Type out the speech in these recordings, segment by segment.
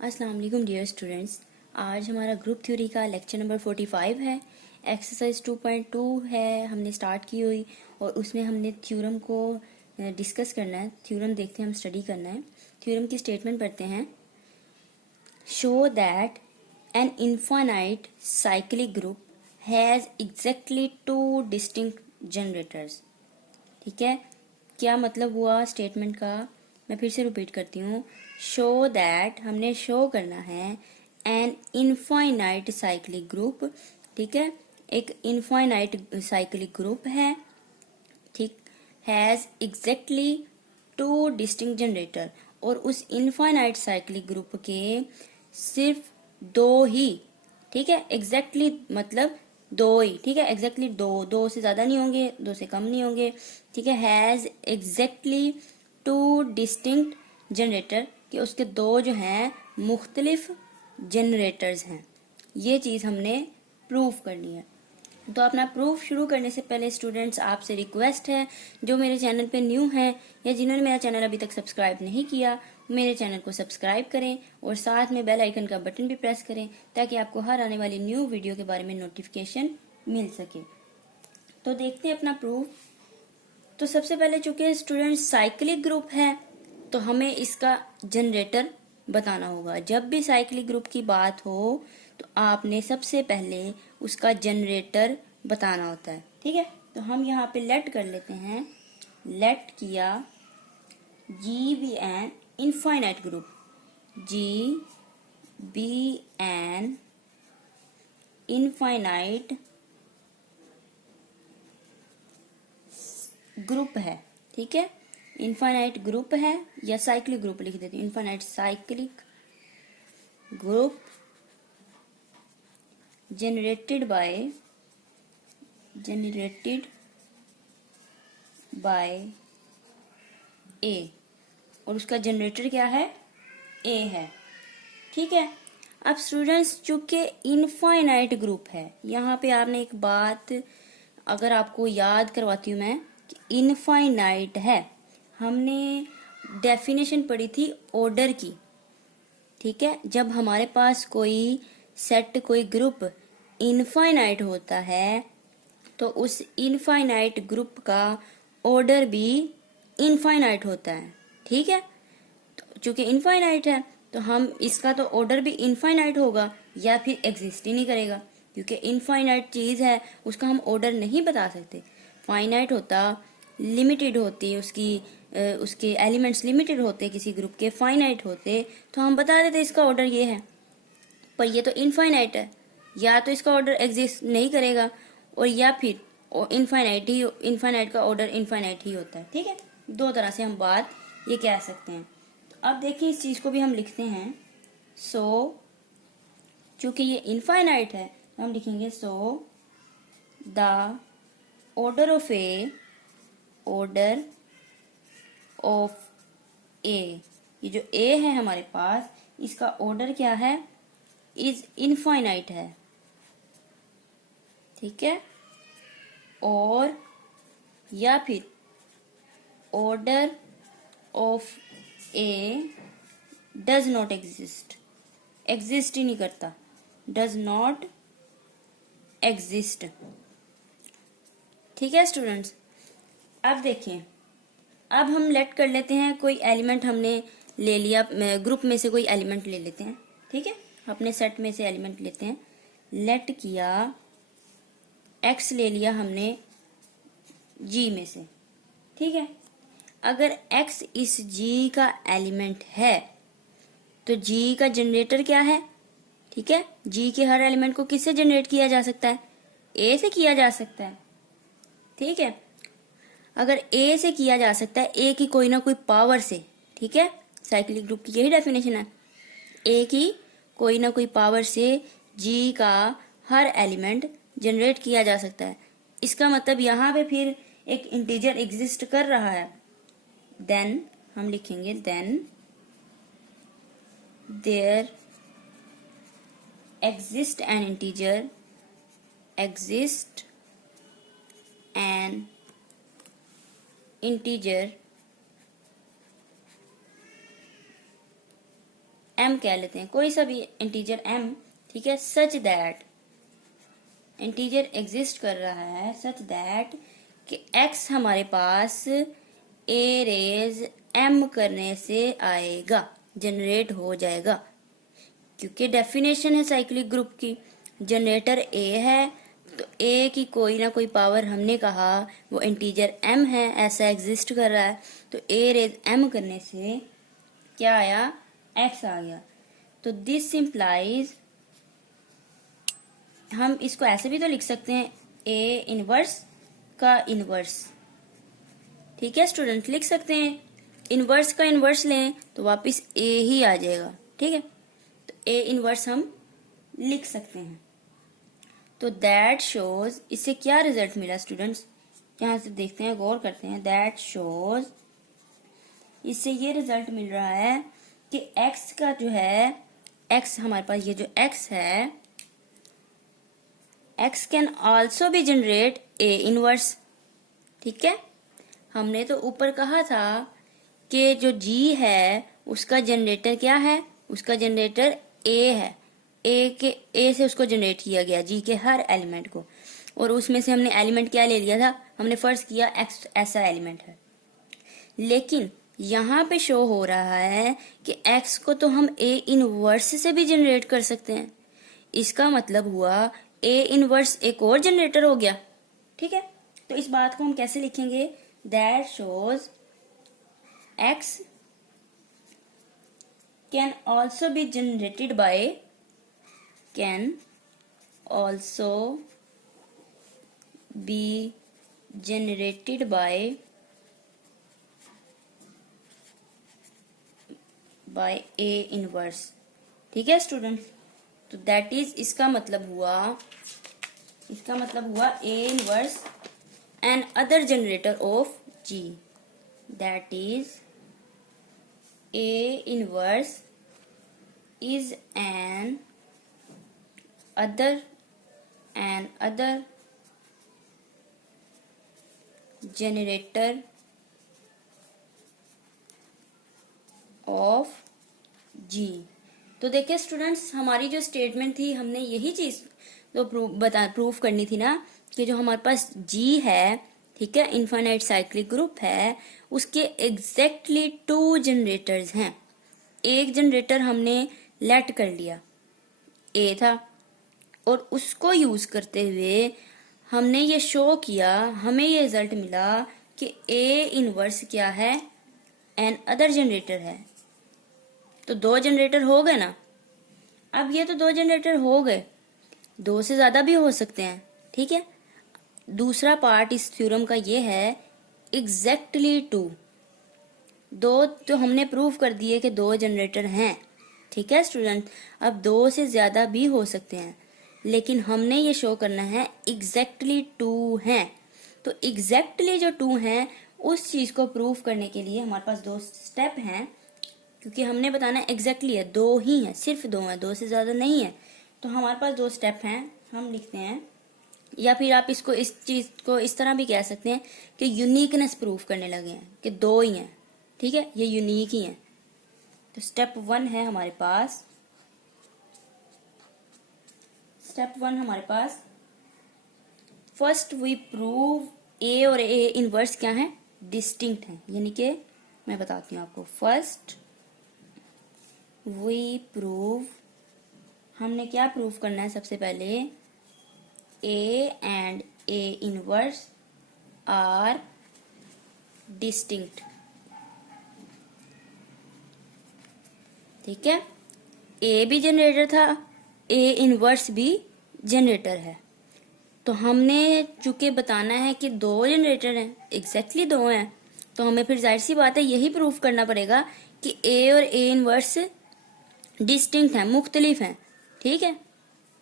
अस्सलाम वालेकुम dear students. आज हमारा ग्रुप थ्योरी का लेक्चर नंबर 45 है। एक्सरसाइज 2.2 है, हमने स्टार्ट की हुई और उसमें हमने थ्योरम को डिस्कस करना है। थ्योरम देखते हैं, हम स्टडी करना है। थ्योरम की स्टेटमेंट पढ़ते हैं। Show that an infinite cyclic group has exactly two distinct generators. ठीक है, क्या मतलब हुआ स्टेटमेंट का? मैं फिर से रिपीट करती हूँ। शो दैट, हमने शो करना है एन इनफाइनाइट साइक्लिक ग्रुप। ठीक है, एक इनफाइनाइट साइक्लिक ग्रुप है, ठीक, has exactly two distinct generator, और उस इनफाइनाइट साइक्लिक ग्रुप के सिर्फ दो ही, ठीक है, एग्जैक्टली मतलब दो ही, ठीक है, एग्जैक्टली दो से ज्यादा नहीं होंगे, दो से कम नहीं होंगे, ठीक है। Has exactly two distinct generator, कि उसके दो जो हैं मुख्तलिफ जनरेटर्स हैं। ये चीज हमने प्रूव करनी है। तो अपना प्रूफ शुरू करने से पहले स्टूडेंट्स, आपसे रिक्वेस्ट है, जो मेरे चैनल पे न्यू हैं या जिन्होंने मेरा चैनल अभी तक सब्सक्राइब नहीं किया, मेरे चैनल को सब्सक्राइब करें और साथ में बेल आइकन का बटन भी प्रेस करें, ताकि आपको हर आने वाली न्यू वीडियो के बारे में नोटिफिकेशन मिल सके। तो देखते हैं अपना प्रूफ। तो सबसे पहले चूंकि स्टूडेंट साइक्लिक ग्रुप है, तो हमें इसका जनरेटर बताना होगा। जब भी साइक्लिक ग्रुप की बात हो तो आपने सबसे पहले उसका जनरेटर बताना होता है, ठीक है। तो हम यहाँ पे लेट कर लेते हैं। लेट किया G be an infinite group, G be an infinite group है, ठीक है। इनफाइनाइट ग्रुप है या साइक्लिक ग्रुप लिख देती हूँ, infinite cyclic group generated by A, और उसका जनरेटर क्या है? A है, ठीक है। अब स्टूडेंट्स, चूंकि इनफाइनाइट ग्रुप है, यहाँ पे आपने एक बात अगर आपको याद करवाती हूँ मैं, कि इनफाइनाइट है, हमने डेफिनेशन पढ़ी थी ऑर्डर की, ठीक है। जब हमारे पास कोई सेट, कोई ग्रुप इनफाइनाइट होता है, तो उस इनफाइनाइट ग्रुप का ऑर्डर भी इनफाइनाइट होता है, ठीक है। तो चूंकि इनफाइनाइट है, तो हम इसका तो ऑर्डर भी इनफाइनाइट होगा या फिर एग्जिस्ट ही नहीं करेगा, क्योंकि इनफाइनाइट चीज है, उसका हम ऑर्डर नहीं बता सकते। फाइनाइट होता, लिमिटेड होती उसके एलिमेंट्स लिमिटेड होते, किसी ग्रुप के फाइनाइट होते, तो हम बता देते इसका ऑर्डर ये है। पर ये तो इनफाइनाइट है, या तो इसका ऑर्डर एग्जिस्ट नहीं करेगा, और या फिर इनफाइनाइट का ऑर्डर इनफाइनाइट ही होता है, ठीक है। दो तरह से हम बात ये कह सकते हैं। तो अब देखिए, इस चीज को भी हम लिखते हैं। सो चूंकि ये इनफाइनाइट है, तो हम लिखेंगे सो द ऑर्डर ऑफ ए, ये जो ए है हमारे पास, इसका ऑर्डर क्या है? इज इनफाइनाइट है, ठीक है। और या फिर order of A does not exist ही नहीं करता, डज नॉट एग्जिस्ट, ठीक है स्टूडेंट्स। अब देखिए, अब हम लेट कर लेते हैं, कोई एलिमेंट हमने ले लिया, ग्रुप में से कोई एलिमेंट ले लेते हैं, ठीक है। अपने सेट में से एलिमेंट लेते हैं। लेट किया, एक्स ले लिया हमने जी में से, ठीक है। अगर एक्स इस जी का एलिमेंट है, तो जी का जनरेटर क्या है? ठीक है, जी के हर एलिमेंट को किससे जनरेट किया जा सकता है? ए से किया जा सकता है, ठीक है। अगर ए से किया जा सकता है, ए की कोई ना कोई पावर से, ठीक है, साइक्लिक ग्रुप की यही डेफिनेशन है, ए की कोई ना कोई पावर से जी का हर एलिमेंट जनरेट किया जा सकता है। इसका मतलब यहाँ पे फिर एक इंटीजर एग्जिस्ट कर रहा है। देन हम लिखेंगे, then there exist an integer, exist an integer m कह लेते हैं, कोई सा भी इंटीजर m, ठीक है, सच दैट इंटीजर एग्जिस्ट कर रहा है, सच दैट कि x हमारे पास a रेज m करने से आएगा, जनरेट हो जाएगा, क्योंकि डेफिनेशन है साइक्लिक ग्रुप की, जनरेटर a है तो a की कोई ना कोई पावर हमने कहा वो इंटीजर m है, ऐसा एग्जिस्ट कर रहा है, तो a रेज m करने से क्या आया, x आ गया। तो दिस इम्प्लाइज, हम इसको ऐसे भी तो लिख सकते हैं a इनवर्स का इनवर्स, ठीक है स्टूडेंट, लिख सकते हैं, इनवर्स का इनवर्स लें तो वापस a ही आ जाएगा, ठीक है, तो a इनवर्स हम लिख सकते हैं। तो दैट शोज, इससे क्या रिजल्ट मिला स्टूडेंट्स, यहाँ से देखते हैं, गौर करते हैं, दैट शोज, इससे ये रिजल्ट मिल रहा है कि x का जो है, x हमारे पास ये जो x है, x can also be generate a inverse, ठीक है। हमने तो ऊपर कहा था कि जो g है उसका जनरेटर क्या है, उसका जनरेटर a है, a से उसको जनरेट किया गया g के हर एलिमेंट को, और उसमें से हमने एलिमेंट क्या ले लिया था, हमने फर्ज किया x ऐसा एलिमेंट है। लेकिन यहाँ पे शो हो रहा है कि x को तो हम a इनवर्स से भी जनरेट कर सकते हैं, इसका मतलब हुआ a इनवर्स एक और जनरेटर हो गया, ठीक है। तो इस बात को हम कैसे लिखेंगे, that shows x can also be generated by, can also be generated by a inverse, ठीक है स्टूडेंट। तो दैट इज, इसका मतलब हुआ a inverse another generator of g, that is a inverse is another generator of g। तो देखिए students, हमारी जो स्टेटमेंट थी, हमने यही चीज तो प्रूफ करनी थी ना, कि जो हमारे पास g है, ठीक है, इनफाइनाइट साइक्लिक ग्रुप है, उसके एग्जैक्टली 2 जनरेटर्स हैं। एक जनरेटर हमने लेट कर लिया, a था, और उसको यूज करते हुए हमने ये शो किया, हमें ये रिजल्ट मिला कि a इनवर्स क्या है, एन अदर जनरेटर है। तो 2 जनरेटर हो गए ना, अब ये तो 2 जनरेटर हो गए, 2 से ज्यादा भी हो सकते हैं, ठीक है। दूसरा पार्ट इस थ्योरम का ये है, एग्जैक्टली 2 तो हमने प्रूव कर दिए कि 2 जनरेटर हैं, ठीक है स्टूडेंट। अब 2 से ज्यादा भी हो सकते हैं, लेकिन हमने ये शो करना है एग्जैक्टली 2 हैं। तो एग्जैक्टली जो 2 हैं, उस चीज को प्रूव करने के लिए हमारे पास 2 स्टेप हैं, क्योंकि हमने बताना एग्जैक्टली है, 2 ही है, सिर्फ 2 है, 2 से ज्यादा नहीं है। तो हमारे पास 2 स्टेप हैं, हम लिखते हैं, या फिर आप इसको, इस चीज को इस तरह भी कह सकते हैं कि यूनिकनेस प्रूफ करने लगे हैं कि 2 ही हैं, ठीक है, ये यूनिक ही हैं। तो स्टेप 1 है हमारे पास, फर्स्ट वी प्रूव a और a इनवर्स क्या है, डिस्टिंक्ट है, यानी कि मैं बताती हूँ आपको। फर्स्ट वी प्रूव, हमने क्या प्रूव करना है, सबसे पहले a and a inverse are distinct, ठीक है। a भी जनरेटर था, a इनवर्स भी जनरेटर है, तो हमने चूंकि बताना है कि 2 जनरेटर हैं, एग्जैक्टली 2 हैं, तो हमें फिर जाहिर सी बात है यही प्रूफ करना पड़ेगा कि a और a इनवर्स डिस्टिंक्ट हैं, मुख्तलिफ हैं, ठीक है,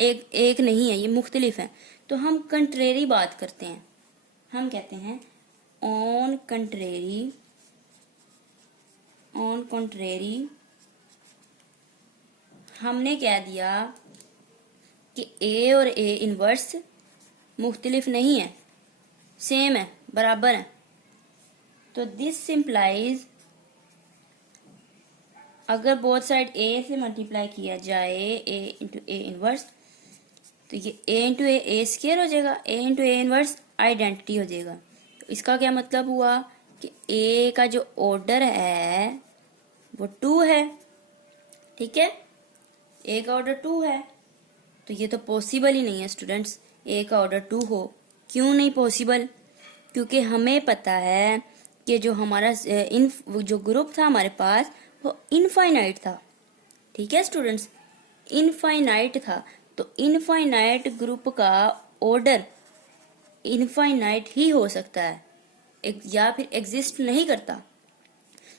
एक नहीं है, ये मुख्तलिफ हैं। तो हम कंट्रेरी बात करते हैं, हम कहते हैं ऑन कंट्रेरी हमने कह दिया कि a और a इनवर्स मुख्तलिफ नहीं है, सेम है, बराबर है। तो दिस सिंप्लाइज अगर बोथ साइड ए से मल्टीप्लाई किया जाए ए इंटू ए इनवर्स, तो ये ए इंटू ए स्क्वायर हो जाएगा, ए इंटू ए इनवर्स आइडेंटिटी हो जाएगा। तो इसका क्या मतलब हुआ कि ए का जो ऑर्डर है वो 2 है, ठीक है, ए का ऑर्डर 2 है। तो ये तो पॉसिबल ही नहीं है स्टूडेंट्स, ए का ऑर्डर 2 हो। क्यों नहीं पॉसिबल? क्योंकि हमें पता है कि जो हमारा जो ग्रुप था हमारे पास वो इनफाइनाइट था, ठीक है स्टूडेंट्स, इनफाइनाइट था। तो इनफाइनाइट ग्रुप का ऑर्डर इनफाइनाइट ही हो सकता है, या फिर एग्जिस्ट नहीं करता।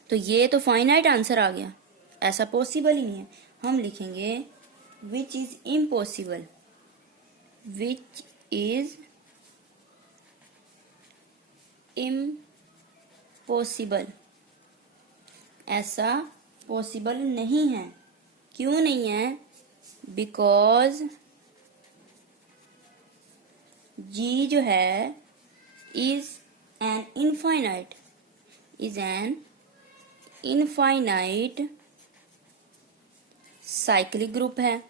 तो ये तो फाइनाइट आंसर आ गया, ऐसा पॉसिबल ही नहीं है। हम लिखेंगे which is impossible, which is impossible, ऐसा पॉसिबल नहीं है। क्यों नहीं है? बिकॉज जी जो है is an infinite, is an infinite cyclic group है।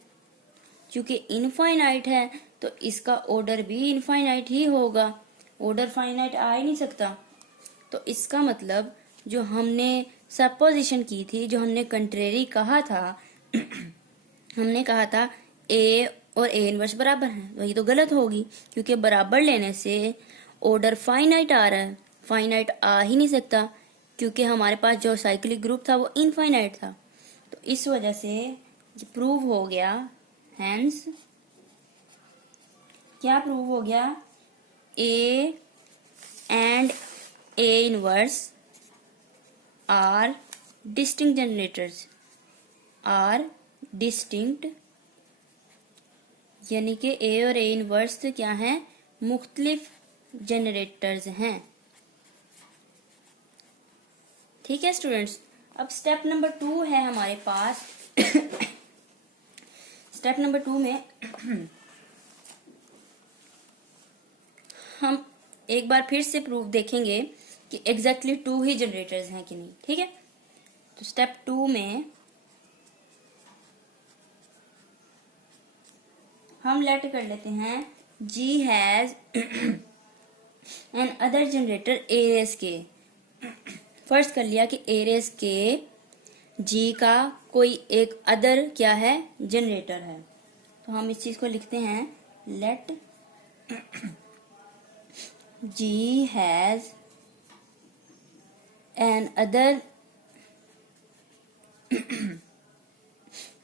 क्योंकि इनफाइनाइट है तो इसका ऑर्डर भी इनफाइनाइट ही होगा, ऑर्डर फाइनाइट आ ही नहीं सकता। तो इसका मतलब जो हमने सपोजिशन की थी, जो हमने कंट्रेरी कहा था हमने कहा था ए और ए इनवर्स बराबर हैं, वही तो गलत होगी, क्योंकि बराबर लेने से ऑर्डर फाइनाइट आ रहा है, फाइनाइट आ ही नहीं सकता, क्योंकि हमारे पास जो साइक्लिक ग्रुप था वो इनफाइनाइट था। तो इस वजह से ये प्रूव हो गया, हेंस क्या प्रूव हो गया? A and A inverse are distinct generators, are distinct, यानी कि ए और ए इनवर्स क्या हैं? मुख्तलिफ जनरेटर्स हैं, ठीक है स्टूडेंट्स। अब स्टेप नंबर 2 है हमारे पास स्टेप नंबर 2 में हम एक बार फिर से प्रूफ देखेंगे कि एग्जैक्टली 2 ही जनरेटर्स हैं कि नहीं, ठीक है। तो स्टेप 2 में हम लेट कर लेते हैं G has another generator A race के। फर्स्ट कर लिया कि ए रेस के G का कोई एक अदर क्या है? जनरेटर है। तो हम इस चीज को लिखते हैं let G has another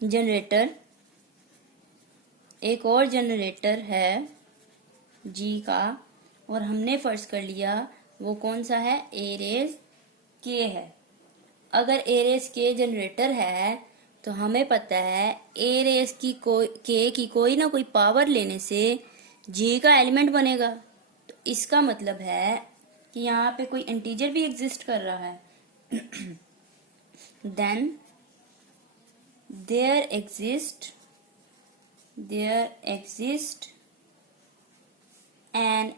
generator, एक और जनरेटर है G का, और हमने फर्स्ट कर लिया वो कौन सा है? ए रेस के है। अगर ए रेस के जनरेटर है तो हमें पता है ए रेस की के की कोई ना कोई पावर लेने से G का एलिमेंट बनेगा। तो इसका मतलब है कि यहाँ पे कोई इंटीजर भी एग्जिस्ट कर रहा है। Then there exist an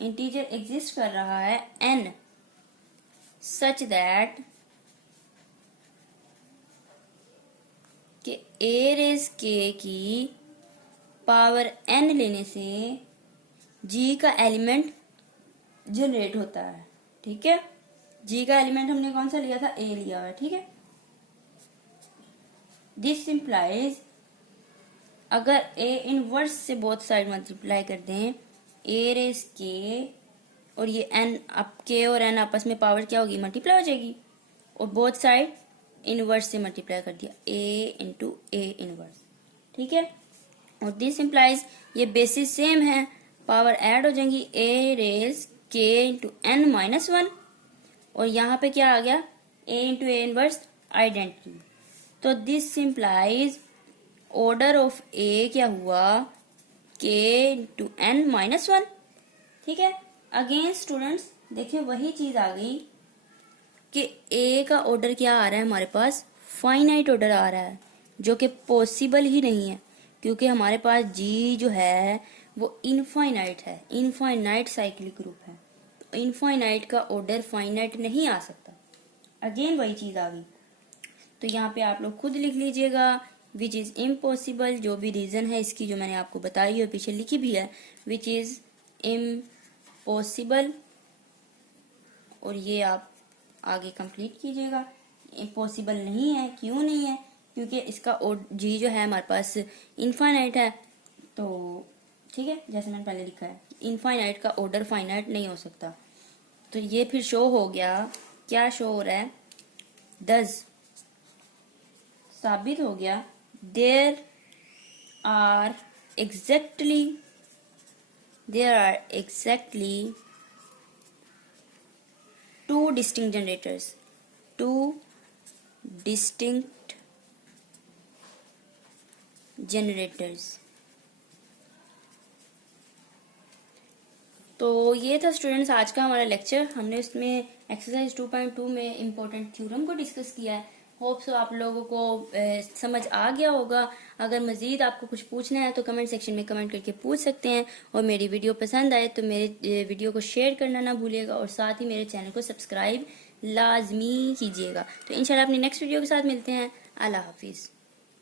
integer exist कर रहा है n सच दैट कि ए रेस के की पावर n लेने से G का एलिमेंट जनरेट होता है, ठीक है। G का एलिमेंट हमने कौन सा लिया था? A लिया हुआ है, ठीक है। दिस इम्प्लाइज अगर A इनवर्स से बोथ साइड मल्टीप्लाई कर दें, ए रेस के और ये n, अब के और n आपस में पावर क्या होगी? मल्टीप्लाई हो जाएगी, और बोथ साइड इनवर्स से मल्टीप्लाई कर दिया, a इंटू ए इनवर्स, ठीक है। और दिस इम्प्लाइज ये बेसिस सेम है, पावर ऐड हो जाएंगी, ए रेस के इंटू n माइनस 1, और यहाँ पे क्या आ गया? a into A inverse identity. तो this implies order of a क्या हुआ? k इंटू n माइनस 1, ठीक है। अगेन स्टूडेंट्स देखिए वही चीज आ गई कि a का ऑर्डर क्या आ रहा है हमारे पास? फाइनाइट ऑर्डर आ रहा है, जो कि पॉसिबल ही नहीं है, क्योंकि हमारे पास G जो है वो इनफाइनाइट है, इनफाइनाइट साइक्लिक ग्रुप है। तो इनफाइनाइट का ऑर्डर फाइनाइट नहीं आ सकता। अगेन वही चीज़ आ गई। तो यहाँ पे आप लोग खुद लिख लीजिएगा विच इज़ इम्पॉसिबल, जो भी रीज़न है इसकी जो मैंने आपको बताई और पीछे लिखी भी है, विच इज़ इम्पॉसिबल, और ये आप आगे कंप्लीट कीजिएगा। इम्पॉसिबल नहीं है, क्यों नहीं है? क्योंकि इसका जी जो है हमारे पास इनफाइनाइट है। तो ठीक है, जैसे मैंने पहले लिखा है, इनफाइनाइट का ऑर्डर फाइनाइट नहीं हो सकता। तो ये फिर शो हो गया, क्या शो हो रहा है? दस साबित हो गया there are exactly two distinct generators, two distinct generators। तो ये था स्टूडेंट्स आज का हमारा लेक्चर। हमने उसमें एक्सरसाइज 2.2 में इम्पोर्टेंट थ्योरम को डिस्कस किया है। होप सो आप लोगों को समझ आ गया होगा। अगर मज़ीद आपको कुछ पूछना है तो कमेंट सेक्शन में कमेंट करके पूछ सकते हैं, और मेरी वीडियो पसंद आए तो मेरे वीडियो को शेयर करना ना भूलिएगा, और साथ ही मेरे चैनल को सब्सक्राइब लाजमी कीजिएगा। तो इंशाल्लाह अपनी नेक्स्ट वीडियो के साथ मिलते हैं। अल्लाह हाफिज़।